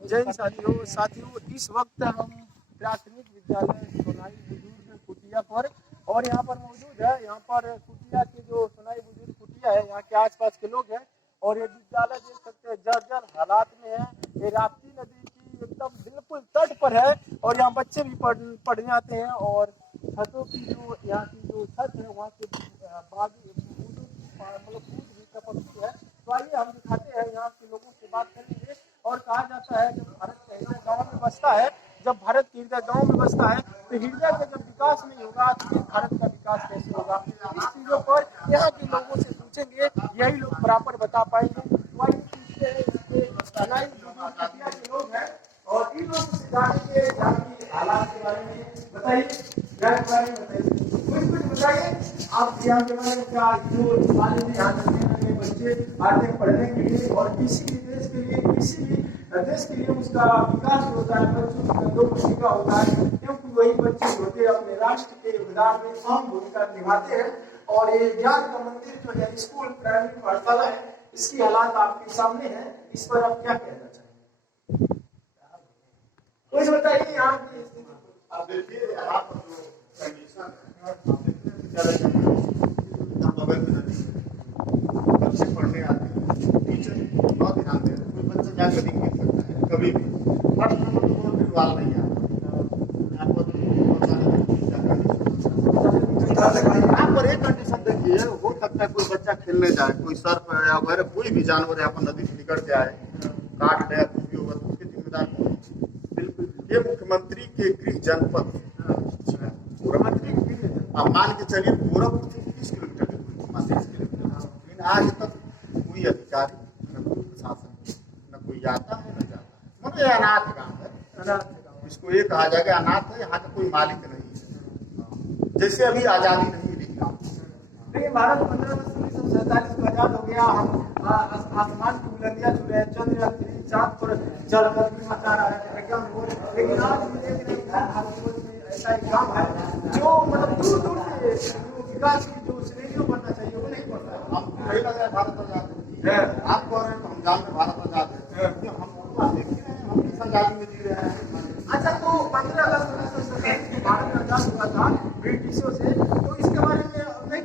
जय हिंद साथियों, इस वक्त हम प्राथमिक विद्यालय सोनाई बुजुर्ग कुटिया पर और यहाँ पर मौजूद है। यहाँ पर कुटिया के जो सोनाई बुजुर्ग कुटिया है, यहाँ के आसपास के लोग हैं और ये विद्यालय देख सकते हैं जर्जर हालात में है। ये राप्ती नदी की एकदम बिल्कुल तट पर है और यहाँ बच्चे भी पढ़ने आते हैं और छतों की जो यहाँ की जो छत है वहाँ के मतलब कूद भी टपकती है। तो आइए हम दिखाते हैं, यहाँ के लोगों से बात करेंगे। और कहा जाता है जब भारत का हृदय गाँव में बसता है, जब भारत की हृदय गाँव में बसता है तो हृदय का जब विकास नहीं होगा तो फिर भारत का विकास कैसे होगा। इस चीजों पर यहाँ के लोगों से पूछेंगे, यही लोग बराबर बता पाएंगे। के लोग हैं और इन लोगों से जानेंगे यहाँ की हालात के बारे में। बताइए, कुछ बताइए आप यहाँ के बारे में। क्या जो कॉलेज में यहाँ तक बच्चे आते हैं पढ़ने के लिए और किसी भी देश के लिए उसका विकास होता है, बच्चों का दो खुशी का होता है, क्योंकि वही बच्चे होते अपने राष्ट्र के योगदान में अहम भूमिका निभाते हैं। और ये ज्ञान का मंदिर जो है स्कूल प्राइमरी पाठशाला है, इसकी हालात आपके सामने है। इस पर आप क्या कहना चाहेंगे, कुछ बताइए। यहाँ की स्थिति आप देखिए, यहाँ पर जो कंडीशन है, बच्चे पढ़ने आते हैं, टीचर बहुत ध्यान दे रहे हैं। कोई बच्चा जाकर नहीं मिल सकता है कभी भी, फर्स्ट नंबर तो कोई भी वाल नहीं आता। यहाँ पर एक कंडीशन देखिए, हो सकता है कोई बच्चा खेलने जाए, कोई सर्प या वगैरह कोई भी जानवर यहाँ पर नदी से निकल के आए, काट दे, कुछ भी होगा तो उसके जिम्मेदार कौन? बिल्कुल ये मुख्यमंत्री के गृह जनपद मुख्यमंत्री मान के चलिए गोरखपुर से 30 किलोमीटर के दूरी, 30 किलोमीटर। लेकिन आज तक कोई अधिकारी न कोई प्रशासन न कोई आता है न जाता है। मतलब ये अनाथ गाँव है, इसको ये कहा जाएगा अनाथ है, यहाँ का कोई मालिक नहीं है, जैसे अभी आजादी नहीं मिली गाँव। लेकिन भारत 15 अगस्त 1947 को आजाद हो गया। हम आसमान की बुलंदियां छू रहे हैं, चंद्रयान चांद पर चढ़कर भी मचा रहा है विज्ञान को। लेकिन आज हम देख रहे हैं भारत में ऐसा एक गाँव है जो मतलब दूर दूर से विकास की जो श्रेणियों बनना चाहिए वो नहीं बढ़ता है। हमको नहीं लग रहा है भारत आजाद है, आप कह रहे हैं तो हम जानते भारत आजाद है, हम देख रहे हैं हम किस आजादी में जी रहे हैं। अच्छा, तो 15 अगस्त 1947 भारत आजाद हुआ था ब्रिटिशों से, तो इसके बारे में नहीं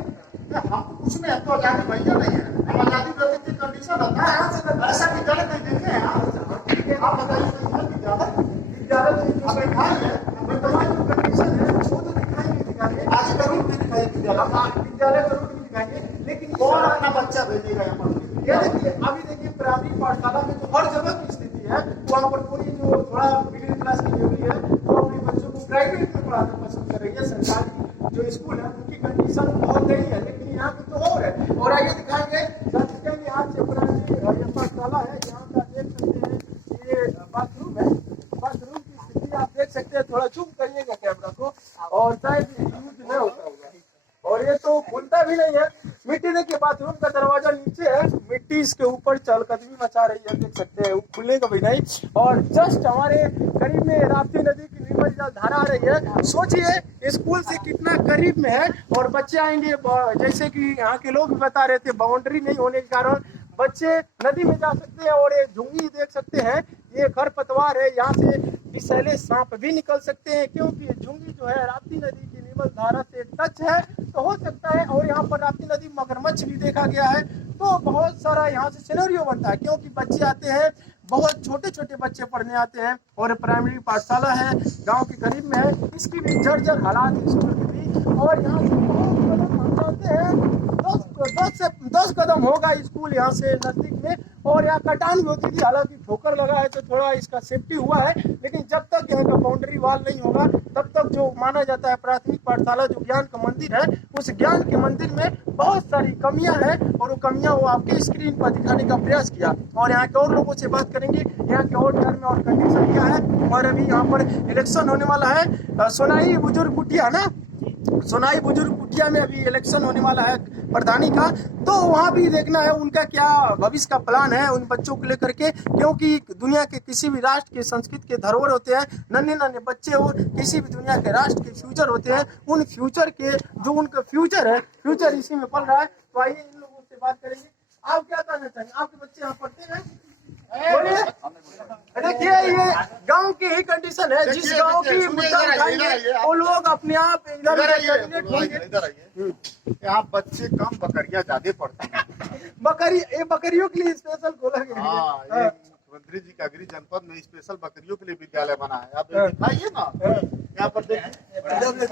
हम कुछ में तो आजादी भैया नहीं है, हम आजादी प्रति की कंडीशन होता है। ऐसा विद्यालय कहीं देखे हैं आप बताइए, विद्यालय वर्तमान जो कंडीशन है वो तो दिखाई नहीं दिखाएंगे, आज का रूप नहीं दिखाई विद्यालय का रूप नहीं दिखाएंगे। लेकिन कौन अपना बच्चा भेजेगा यहाँ पर? ये देखिए, अभी देखिए प्राइमरी पाठशाला में जो हर जगह की स्थिति है, वहाँ पर कोई जो थोड़ा मिडिल क्लास की फैमिली है वो अपने बच्चों को प्राइवेट में पढ़ाना पसंद कर रही है। सरकारी जो स्कूल है उनकी कंडीशन बहुत नहीं है, लेकिन यहाँ की तो और है। और आइए दिखाएंगे आज से प्राइमरी पाठशाला है, यहाँ का देख सकते हैं ये बाथरूम है। बाथरूम की स्थिति आप देख सकते हैं, थोड़ा जूम करिएगा कैमरा को और शायद यूज नहीं होता होगा। और ये तो खुलता भी नहीं है, मिट्टी देखिए, बाथरूम का दरवाजा नीचे है, मिट्टी इसके ऊपर चलकदमी मचा रही है, देख सकते हैं, खुलेगा भी नहीं। और जस्ट हमारे करीब में राप्ती नदी की निर्मल जल धारा आ रही है। सोचिए स्कूल से कितना करीब में है और बच्चे आएंगे, जैसे कि यहाँ के लोग भी बता रहे थे, बाउंड्री नहीं होने के कारण बच्चे नदी में जा सकते हैं। और ये झुंगी देख सकते हैं, ये खरपतवार है, यहाँ से विषैले सांप भी निकल सकते हैं, क्योंकि झुंगी जो है राप्ती नदी की निर्मल धारा से टच है तो हो सकता है। और यहाँ पर राप्ती नदी मगरमच्छ भी देखा गया है, तो बहुत सारा यहाँ से सिनेरियो बनता है, क्योंकि बच्चे आते हैं, बहुत छोटे छोटे बच्चे पढ़ने आते हैं और प्राइमरी पाठशाला है, गांव के करीब में है, इसकी भी जर्जर हालात स्कूल की भी। और यहाँ से बहुत कदम हम जानते हैं 10 कदम होगा स्कूल यहाँ से नजदीक में। और यहाँ कटान भी होती थी, हालांकि ठोकर लगा है तो थोड़ा इसका सेफ्टी हुआ है, लेकिन जब तक यहाँ का बाउंड्री वाल नहीं होगा तब तक जो माना जाता है प्राथमिक पाठशाला जो ज्ञान का मंदिर है, उस ज्ञान के मंदिर में बहुत सारी कमियां हैं और वो कमियां वो आपके स्क्रीन पर दिखाने का प्रयास किया। और यहाँ के और लोगों से बात करेंगे, यहाँ के और घर में और कंडीशन क्या है। और अभी यहाँ पर इलेक्शन होने वाला है, सोनाई बुजुर्ग कुटिया ना, सोनाई बुजुर्ग कुटिया में अभी इलेक्शन होने वाला है प्रधानी का, तो वहाँ भी देखना है उनका क्या भविष्य का प्लान है उन बच्चों को लेकर के, क्योंकि दुनिया के किसी भी राष्ट्र के संस्कृति के धरोहर होते हैं नन्हे नन्हे बच्चे, और किसी भी दुनिया के राष्ट्र के फ्यूचर होते हैं, उन फ्यूचर के जो उनका फ्यूचर है, फ्यूचर इसी में पल रहा है। तो आइए इन लोगों से बात करेंगे। आप क्या कहना चाहिए, आपके बच्चे यहाँ पढ़ते हैं? बोलिए। देखिए ये गांव की ही कंडीशन है, जिस देखिए, गांव देखिए, की सुनिए, मुद्दा इधर आइए, उठाएंगे इधर आइए। वो लोग अपने आप इधर इधर आइए, कैंडिडेट होंगे। इधर आइए। यहाँ बच्चे कम, बकरियां ज्यादा पढ़ती हैं। बकरियों के लिए स्पेशल खोला गया है। हाँ, ये हाँ, मुख्यमंत्री जी का गृह जनपद में स्पेशल बकरियों के लिए विद्यालय बना है। आप हाँ। दिखाइए ना, हाँ। यहाँ पर देखिए,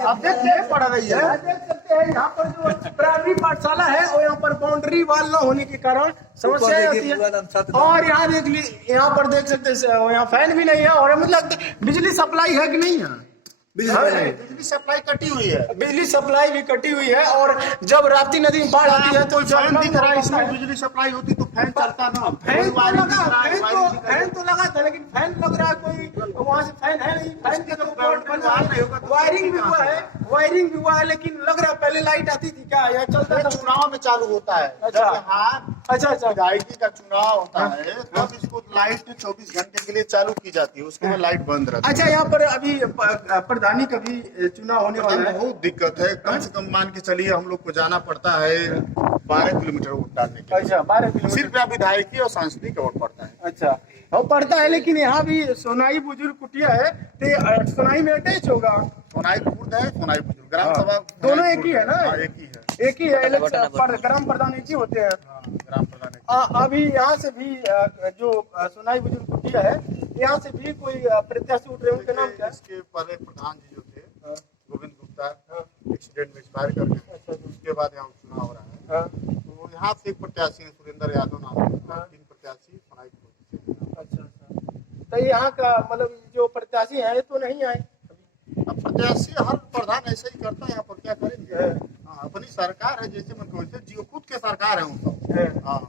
आप देखिए पढ़ रही है। यहाँ देख सकते हैं, यहाँ पर जो प्राइमरी पाठशाला है और यहाँ पर बाउंड्री वाल न होने के कारण समस्याएं आती है। और यहाँ देख ली, यहाँ पर देख सकते हैं यहाँ फैन भी नहीं है, और मतलब बिजली सप्लाई है कि नहीं है? बिजली सप्लाई कटी हुई है। बिजली सप्लाई भी कटी हुई है, और जब राप्ती नदी में बाढ़ आती है तो फैन दिख रहा है, इसमें इसमें बिजली सप्लाई होती तो फैन चलता ना। फैन तो वायरिंग लगा, दिख रहा है, वायरिंग दिख रहा है। फैन तो लगा था, लेकिन फैन लग रहा है कोई वहाँ से फैन है नहीं। फैन के तो बोर्ड बन रहा है, वायरिंग भी हुआ है, वायरिंग भी हुआ है, लेकिन लग रहा है पहले लाइट आती थी क्या, या चलता ये था? चुनाव में चालू होता है। अच्छा। जब यहाँ अच्छा विधायकी का चुनाव होता है तब इसको लाइट 24 घंटे के लिए चालू की जाती है, उसके बाद लाइट बंद रहती है। अच्छा, यहाँ पर अभी प्रधानी का भी चुनाव होने वाला है। बहुत दिक्कत है, कम से कम मान के चलिए हम लोग को जाना पड़ता है 12 किलोमीटर वोट डालने के लिए। अच्छा, 12 किलोमीटर। सिर्फ यहाँ विधायकी और सांसदीय का वोट पड़ता है। अच्छा, वो पड़ता है, लेकिन यहाँ भी सोनाई बुजुर्ग कुटिया है, तो सोनाई में अटैच होगा। सोनाई खुर्द है, सोनाई बुजुर्ग ग्राम सभा दोनों एक ही है ना? हाँ, एक ही है। एक ही है, इलेक्शन पर ग्राम प्रधान एक ही होते हैं। हाँ, ग्राम प्रधान एक ही। अभी यहाँ से भी जो सोनाई बुजुर्ग कुटिया है, यहाँ से भी कोई प्रत्याशी उठ रहे हैं, उनके नाम क्या है? इसके पहले प्रधान जी जो थे गोविंद गुप्ता एक्सीडेंट में एक्सपायर कर गए। अच्छा, उसके बाद यहाँ चुनाव हो रहा है। तो यहाँ से एक प्रत्याशी है सुरेंद्र यादव नाम है, 3 प्रत्याशी सोनाई खुर्द से। अच्छा। तो यहाँ का मतलब जो प्रत्याशी है तो नहीं आए अभी? अब प्रत्याशी हर प्रधान ऐसे ही करता है, यहाँ पर क्या करेंगे। हाँ, अपनी सरकार है, जैसे मन वैसे जियो, खुद के सरकार है उनका। हाँ,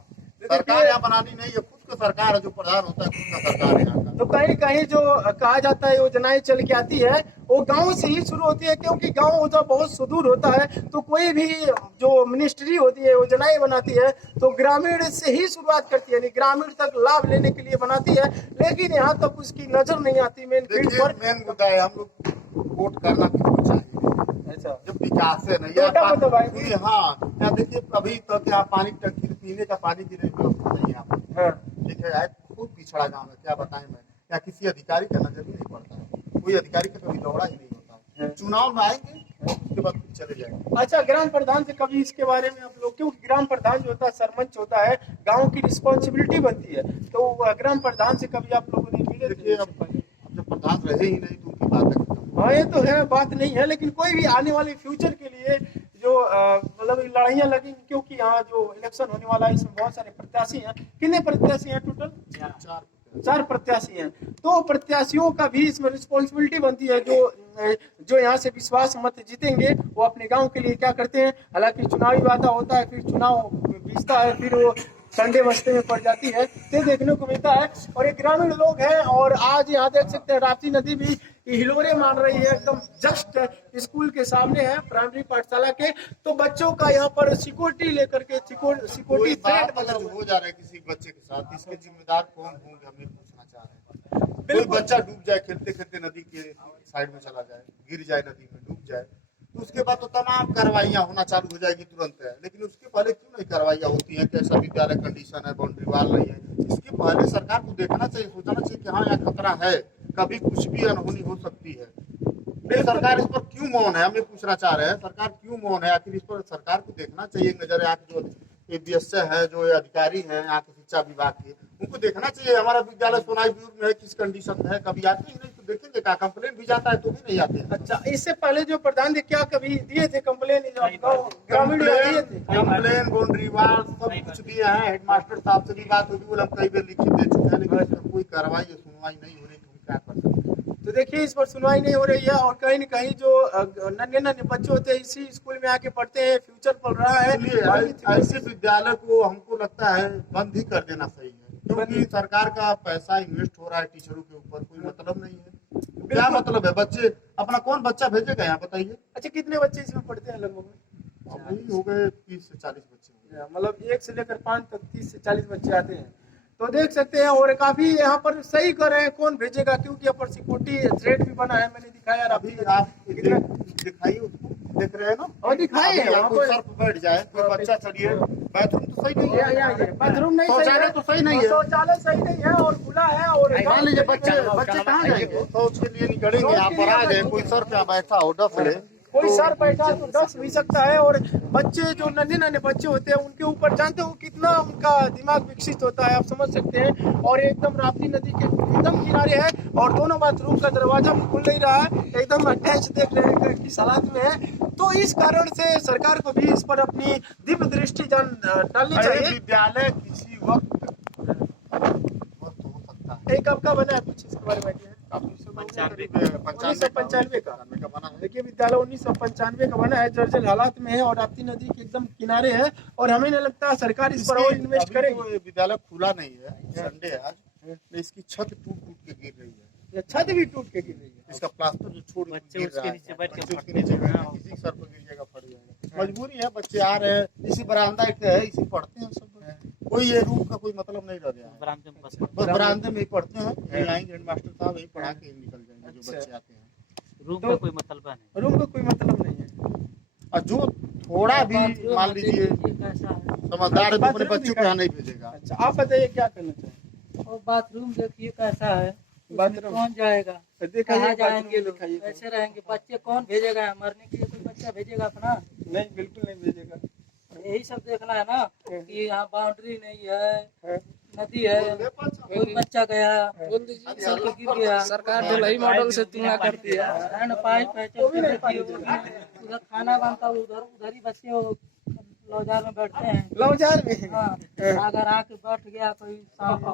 सरकार यहाँ बनानी नहीं है, खुद का सरकार है, जो प्रधान होता है खुद का सरकार है यहाँ का। तो कहीं कहीं जो कहा जाता है योजनाएं चल के आती है, वो गांव से ही शुरू होती है, क्योंकि गांव उधर बहुत सुदूर होता है, तो कोई भी जो मिनिस्ट्री होती है योजनाएं बनाती है तो ग्रामीण से ही शुरुआत करती है, यानी ग्रामीण तक लाभ लेने के लिए बनाती है, लेकिन यहाँ तक उसकी नजर नहीं आती मेन फील्ड देखिए, पर। मेन मुद्दा है, हम लोग वोट करना किसको चाहिए अच्छा, जब विकास है नहीं छोटा मुद्दा भाई। है। हाँ, यहाँ देखिए अभी तक यहाँ पानी की टंकी, पीने का पानी की व्यवस्था नहीं है यहाँ पर। हाँ। ठीक है, बहुत पिछड़ा गाँव है, क्या बताएं मैं। यहाँ किसी अधिकारी का नजर ही नहीं पड़ता है, कोई अधिकारी का कभी दौड़ा ही नहीं होता है। चुनाव में आएंगे उसके बाद फिर चले जाएंगे। अच्छा, ग्राम प्रधान से कभी इसके बारे में आप लोग, क्योंकि ग्राम प्रधान जो होता है सरपंच होता है, गांव की रिस्पॉन्सिबिलिटी बनती है, तो ग्राम प्रधान से कभी आप लोगों ने मिले? देखिए, अब जब प्रधान रहे ही नहीं तो उनकी बात है। हाँ, ये तो है, बात नहीं है, लेकिन कोई भी आने वाले फ्यूचर के लिए जो मतलब लड़ाइयाँ लगेंगी, क्योंकि यहाँ जो इलेक्शन होने वाला है इसमें बहुत सारे प्रत्याशी हैं। कितने प्रत्याशी हैं टोटल? 4 प्रत्याशी हैं। तो प्रत्याशियों का भी इसमें रिस्पॉन्सिबिलिटी बनती है, जो यहाँ से विश्वास मत जीतेंगे वो अपने गांव के लिए क्या करते हैं। हालांकि चुनावी वादा होता है, फिर चुनाव बीतता है, फिर वो संडे मस्ते में पड़ जाती है, ये देखने को मिलता है। और ये ग्रामीण लोग हैं, और आज यहाँ देख सकते हैं राप्ती नदी भी हिलोरे मार रही है, एकदम जस्ट स्कूल के सामने है, प्राइमरी पाठशाला के। तो बच्चों का यहाँ पर सिक्योरिटी लेकर के सिक्योरिटी थ्रेट मतलब हो जा रहा है किसी बच्चे के साथ, इसके जिम्मेदार कौन होंगे हम ये पूछना चाह रहे हैं। कोई बिल्कुल। बच्चा डूब जाए, खेलते खेलते नदी के साइड में चला जाए, गिर जाए नदी में, डूब जाए, तो उसके बाद तो तमाम कार्रवाइयाँ होना चालू हो जाएगी तुरंत है। लेकिन उसके पहले क्यों नहीं कार्रवाइयाँ होती हैं? कैसा विद्यालय कंडीशन है, बाउंड्री वाल नहीं है, इसके पहले सरकार को देखना चाहिए, सोचना चाहिए कि हाँ यहाँ खतरा है, कभी कुछ भी अनहोनी हो सकती है। सरकार इस पर क्यों मौन है, हम ये पूछना चाह रहे हैं, सरकार क्यों मौन है? आखिर इस पर सरकार को देखना चाहिए नजर। यहाँ के जो ABSA है, जो अधिकारी हैं यहाँ के शिक्षा विभाग के, उनको देखना चाहिए हमारा विद्यालय सोनाई बुजुर्ग में है, किस कंडीशन में है। कभी आते ही नहीं तो देखेंगे क्या, कंप्लेन भी जाता है तो भी नहीं आते हैं। अच्छा, इससे पहले जो प्रधान थे क्या कभी दिए थे कंप्लेन? ग्रामीण दिए थे कंप्लेन, बाउंड्री वाल सब कुछ दिए हैं, हेडमास्टर साहब से भी बात होगी, बोला हम कई बार लिखित दे चुके हैं, लेकिन इसमें कोई कार्रवाई या सुनवाई नहीं हो रही, तो क्या कर सकते हैं। तो देखिए, इस पर सुनवाई नहीं हो रही है, और कहीं न कहीं जो नन्हे नन्हे बच्चे होते हैं इसी स्कूल में आके पढ़ते हैं, फ्यूचर पढ़ रहा है। इसलिए ऐसे विद्यालय को हमको लगता है बंद ही कर देना सही है, क्योंकि सरकार का पैसा इन्वेस्ट हो रहा है टीचरों के ऊपर, कोई मतलब नहीं है। क्या मतलब है? बच्चे अपना कौन बच्चा भेजेगा यहाँ, बताइए। अच्छा, कितने बच्चे इसमें पढ़ते हैं लगभग? अभी हो गए 30 से 40 बच्चे। मतलब 1 से लेकर 5 तक 30 से 40 बच्चे आते हैं। तो देख सकते हैं और काफी यहाँ पर सही कर रहे हैं, कौन भेजेगा क्योंकि यहाँ पर सिक्योरिटी थ्रेट भी बना है, मैंने दिखाया अभी आप दिखाइए उसको, देख रहे हैं ना, और दिखाए अभी यहाँ कोई सर पे बैठ जाए, कोई बच्चा चढ़िए, बाथरूम तो सही नहीं है, बाथरूम नहीं, शौचालय तो सही नहीं है, शौचालय सही नहीं है और खुला है। और मान लीजिए बच्चे कहाँ जाएंगे, शौच के लिए निकलेंगे, यहाँ पर आ गए, कोई सर पे बैठा हो डफ ले, कोई सर बैठा तो डस भी सकता है। और बच्चे जो नन्हे नन्हे बच्चे होते हैं उनके ऊपर जानते हो कितना उनका दिमाग विकसित होता है, आप समझ सकते हैं। और एकदम राप्ती नदी के एकदम किनारे है और दोनों बाथरूम का दरवाजा भी खुल नहीं रहा है, एकदम अटैच देख रहे हैं किस हालात में है। तो इस कारण से सरकार को भी इस पर अपनी दिव्य दृष्टि डालनी चाहिए। विद्यालय किसी वक्त हो सकता है। एक आपका बना है कुछ इसके बारे में 1995 का बना है। देखिए विद्यालय 1995 का बना है, जर्जर हालात में है और राप्ती नदी के एकदम किनारे है और हमें नहीं लगता सरकार इस पर और इन्वेस्ट करेगी। विद्यालय खुला नहीं है, संडे है आज, इसकी छत टूट के गिर रही है, ये छत भी टूट के गिर रही है, इसका प्लास्टर जो छोड़ बच्चे उसके नीचे बैठ के किसी के सर पर गिर जाएगा, फट जाएगा। मजबूरी है, बच्चे आ रहे हैं, इसी बरामदा है, इसी पढ़ते हैं सब, कोई ये रूम का कोई मतलब नहीं रह गया है, बस बरामदे में ही पढ़ते हैं, यही आएंगे हेडमास्टर साहब यही पढ़ा के निकल जाएंगे जो बच्चे आते हैं। रूम का कोई मतलब नहीं, रूम का कोई मतलब नहीं है। और जो थोड़ा भी मान लीजिए समझदार है तो अपने बच्चों को यहाँ नहीं भेजेगा। अच्छा आप बताइए क्या करना चाहिए। और बाथरूम देखिए कैसा है, बाथरूम कौन जाएगा, दिखाइए, कहाँ जाएंगे लोग, दिखाइए। कैसे रहेंगे, बच्चे कौन भेजेगा, मरने के लिए कोई बच्चा भेजेगा अपना, नहीं बिल्कुल नहीं भेजेगा। यही सब देखना है ना कि यहाँ बाउंड्री नहीं है, नदी है, कोई बच्चा गया सब तो गिर गया। सरकार ढलाई मॉडल से तुलना करती है। हैंड पाइप है, उधर खाना बनता है, उधर ही बच्चे लौजार में बैठते हैं। लौजार में हाँ, अगर आके बैठ गया कोई सांप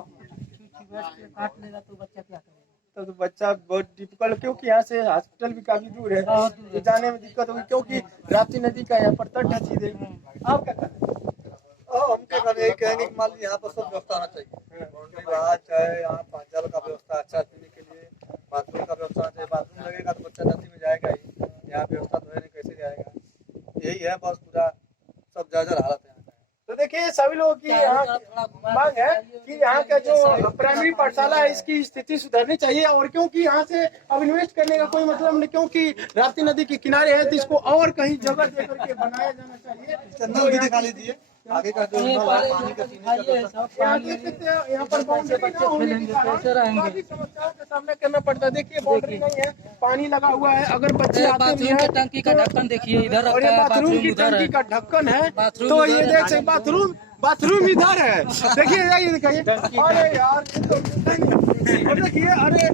बैठ के काट लेगा तो बच्चा क्या करेगा। तो बच्चा बहुत डिफिकल्ट, क्योंकि यहाँ से हॉस्पिटल भी काफी दूर है, तो जाने में दिक्कत होगी क्योंकि राप्ती नदी का यहाँ पर तट है सीधे। आप क्या करें। हम क्या करें, यही कहेंगे कि मान लीजिए यहाँ पर सब व्यवस्था होना चाहिए, बाउंड्री रहा चाहे यहाँ जल का व्यवस्था अच्छा पीने के लिए, बाथरूम का व्यवस्था होना चाहिए, बाथरूम लगेगा तो बच्चा नदी में जाएगा ही, यहाँ व्यवस्था तो है नहीं, कैसे जाएगा। यही है बस, पूरा सब जर्जर हालत है। तो देखिए सभी लोगों की यहाँ मांग है कि यहाँ का जो प्राइमरी पाठशाला है इसकी स्थिति सुधरनी चाहिए। और क्योंकि यहाँ से अब इन्वेस्ट करने का कोई मतलब नहीं, क्योंकि राप्ती नदी के किनारे है तो इसको और कहीं जगह दे करके बनाया जाना चाहिए। नल भी दिखा लीजिए, आगे का जो नल है पानी का पीने का व्यवस्था। यहाँ पर बाउंड्री बच्चे खेलेंगे, कैसे रहेंगे, काफी समस्याओं का सामना करना पड़ता है। देखिए बाउंड्री नहीं है, पानी लगा हुआ है, अगर बच्चे आते भी बाथरूम हैं के टंकी का ढक्कन देखिए इधर और ये रखा है, बाथरूम की उधर टंकी है। का ढक्कन है, बाथरूम तो ये इधर देख है। सकते बाथरूम इधर है। देखिए ये दिखाइए, अरे यार ये तो और देखिए, अरे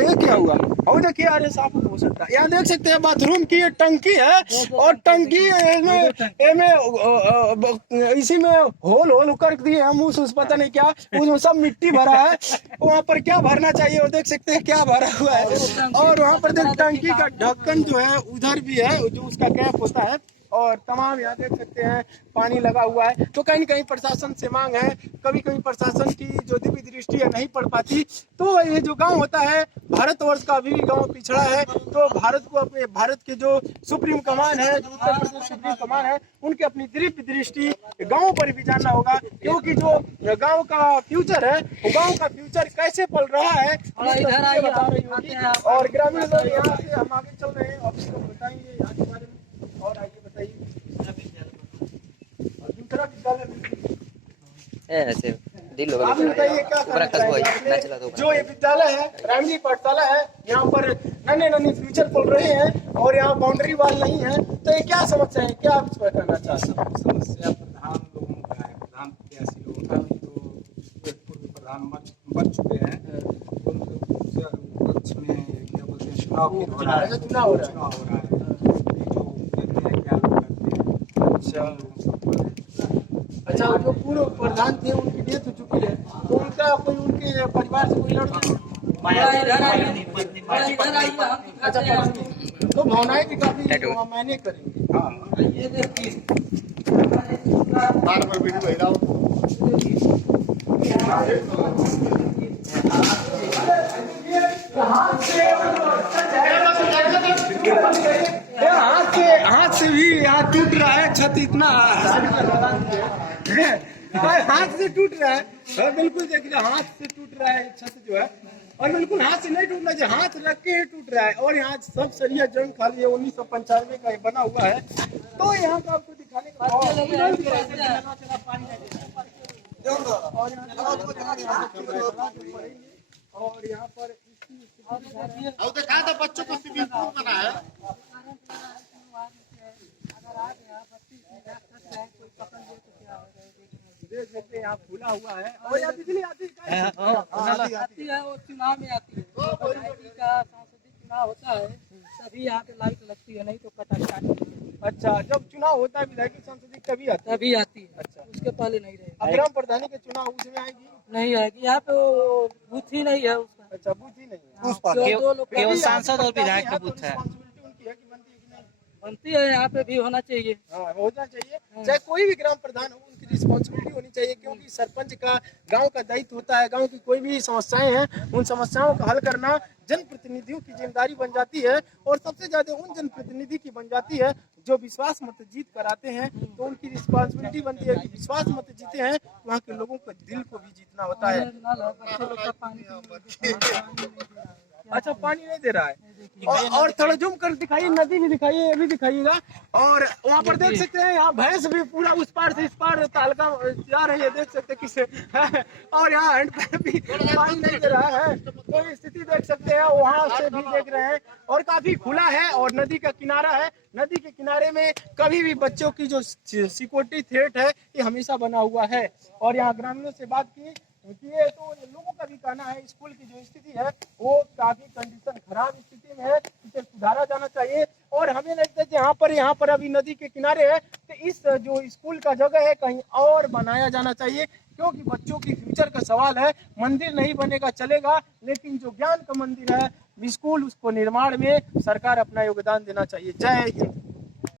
ये क्या हुआ, और देखिए अरे साफ हो सकता है। यहाँ देख सकते हैं बाथरूम की ये टंकी है और टंकी में इसी में होल कर दिए हम, उस पता नहीं क्या उसमें सब मिट्टी भरा है, वहाँ पर क्या भरना चाहिए और देख सकते हैं क्या भरा हुआ है। और वहाँ पर देख टंकी का ढक्कन जो है उधर भी है, जो उसका कैप होता है, और तमाम यहाँ देख सकते हैं पानी लगा हुआ है। तो कहीं न कहीं प्रशासन से मांग है, कभी कभी प्रशासन की जो दिव्य दृष्टि है नहीं पड़ पाती। तो ये जो गांव होता है, भारतवर्ष का भी गांव पिछड़ा है, तो भारत को अपने भारत के जो सुप्रीम कमान है, जो उत्तर प्रदेश सुप्रीम कमान है, उनकी अपनी दिव्य दृष्टि गाँव पर भी जानना होगा, क्योंकि जो गाँव का फ्यूचर है वो गाँव का फ्यूचर कैसे पल रहा है इधर आइए, बता रही होगी। और ग्रामीण लोग यहाँ से हम आगे चल रहे हैं, अभी लोग बताएंगे यहाँ के बारे में। और आइए बताइए दूसरा विद्यालय ऐसे दिल आप बताइए क्या करना चाहिए। जो ये विद्यालय है प्राइमरी पाठशाला है, यहाँ पर नन्हे फ्यूचर पल रहे हैं और यहाँ बाउंड्री वाल नहीं है, तो ये क्या समस्या है, क्या आप इस पर करना चाहते हैं। समस्या प्रधान लोगों का है, प्रधान प्रत्याशी लोगों का, तो पूर्व प्रधान बन चुके हैं, उनके पक्ष में क्या बोलते हैं चुनाव हो रहा है, चुनाव हो रहा है। जो कहते हैं क्या लोग करते हैं। अच्छा जो पूर्व प्रधान थे उनकी डेथ हो चुकी है, तो उनका कोई उनके परिवार से कोई लड़का इधर आइए, अच्छा तो भावनाएं भी काफी मायने करेंगे। ये देखिए बार बार वीडियो भेजाओ। हाथ से भी यहाँ टूट रहा है, छत इतना हाथ से टूट रहा है। हाँ, बिल्कुल देखिए हाथ से टूट रहा है छत जो है, और बिल्कुल हाथ से नहीं टूटना चाहिए, हाथ रख के ही टूट रहा है। और यहाँ सब सरिया जंग खाली है, 1995 का ये बना हुआ है। तो यहाँ का आपको दिखाने का और यहाँ पर और देखा था बच्चों को स्विमिंग पूल बना है। देख सकते हैं यहाँ खुला हुआ है, और यहाँ बिजली आती है। आती है, वो चुनाव में आती है, पार्टी का सांसदीय चुनाव होता है तभी यहाँ पे लाइट लगती है, नहीं तो कटा। अच्छा, जब चुनाव होता है विधायक सांसदीय तभी आता है? तभी आती है। अच्छा, उसके पहले नहीं रहेगी। अब ग्राम प्रधानी के चुनाव उसमें आएगी? नहीं आएगी, यहाँ पे वो बूथ ही नहीं है उसका। अच्छा, बूथ ही नहीं है। जो 2 लोग केवल सांसद और विधायक का बूथ है। रिस्पॉन्सिबिलिटी उनकी है कि बनती है कि नहीं? बनती है, यहाँ पे भी होना चाहिए। हाँ, होना चाहिए, चाहे कोई भी ग्राम प्रधान हो उनकी रिस्पॉन्सिबिलिटी होनी चाहिए, क्योंकि सरपंच का गांव का दायित्व होता है। गांव की कोई भी समस्याएं हैं उन समस्याओं का हल करना जनप्रतिनिधियों की जिम्मेदारी बन जाती है, और सबसे ज्यादा उन जनप्रतिनिधि की बन जाती है जो विश्वास मत जीत कर आते हैं। तो उनकी रिस्पॉन्सिबिलिटी बनती है कि विश्वास मत जीते हैं तो वहाँ के लोगों के दिल को भी जीतना होता है। बच्चे लोग का पानी अच्छा, पानी नहीं दे रहा है। और थोड़ा जूम कर दिखाइए, नदी भी दिखाइए, ये भी दिखाइएगा। और वहाँ पर देख सकते हैं यहाँ भैंस भी पूरा उस पार से इस पार तालका जा रही है, देख सकते हैं किसे। और यहाँ हैंडपंप भी पानी नहीं दे रहा है, तो स्थिति देख सकते हैं, वहाँ से भी देख रहे हैं। और काफी खुला है और नदी का किनारा है। नदी के किनारे में कभी भी बच्चों की जो सिक्योरिटी थ्रेट है ये हमेशा बना हुआ है। और यहाँ ग्रामीणों से बात की ये तो लोगों का भी कहना है स्कूल की जो स्थिति है वो काफी कंडीशन खराब स्थिति में है, इसे सुधारा जाना चाहिए। और हमें लगता है कि यहाँ पर अभी नदी के किनारे है, तो इस जो स्कूल का जगह है कहीं और बनाया जाना चाहिए, क्योंकि बच्चों की फ्यूचर का सवाल है। मंदिर नहीं बनेगा चलेगा, लेकिन जो ज्ञान का मंदिर है स्कूल, उसको निर्माण में सरकार अपना योगदान देना चाहिए। जय हिंद।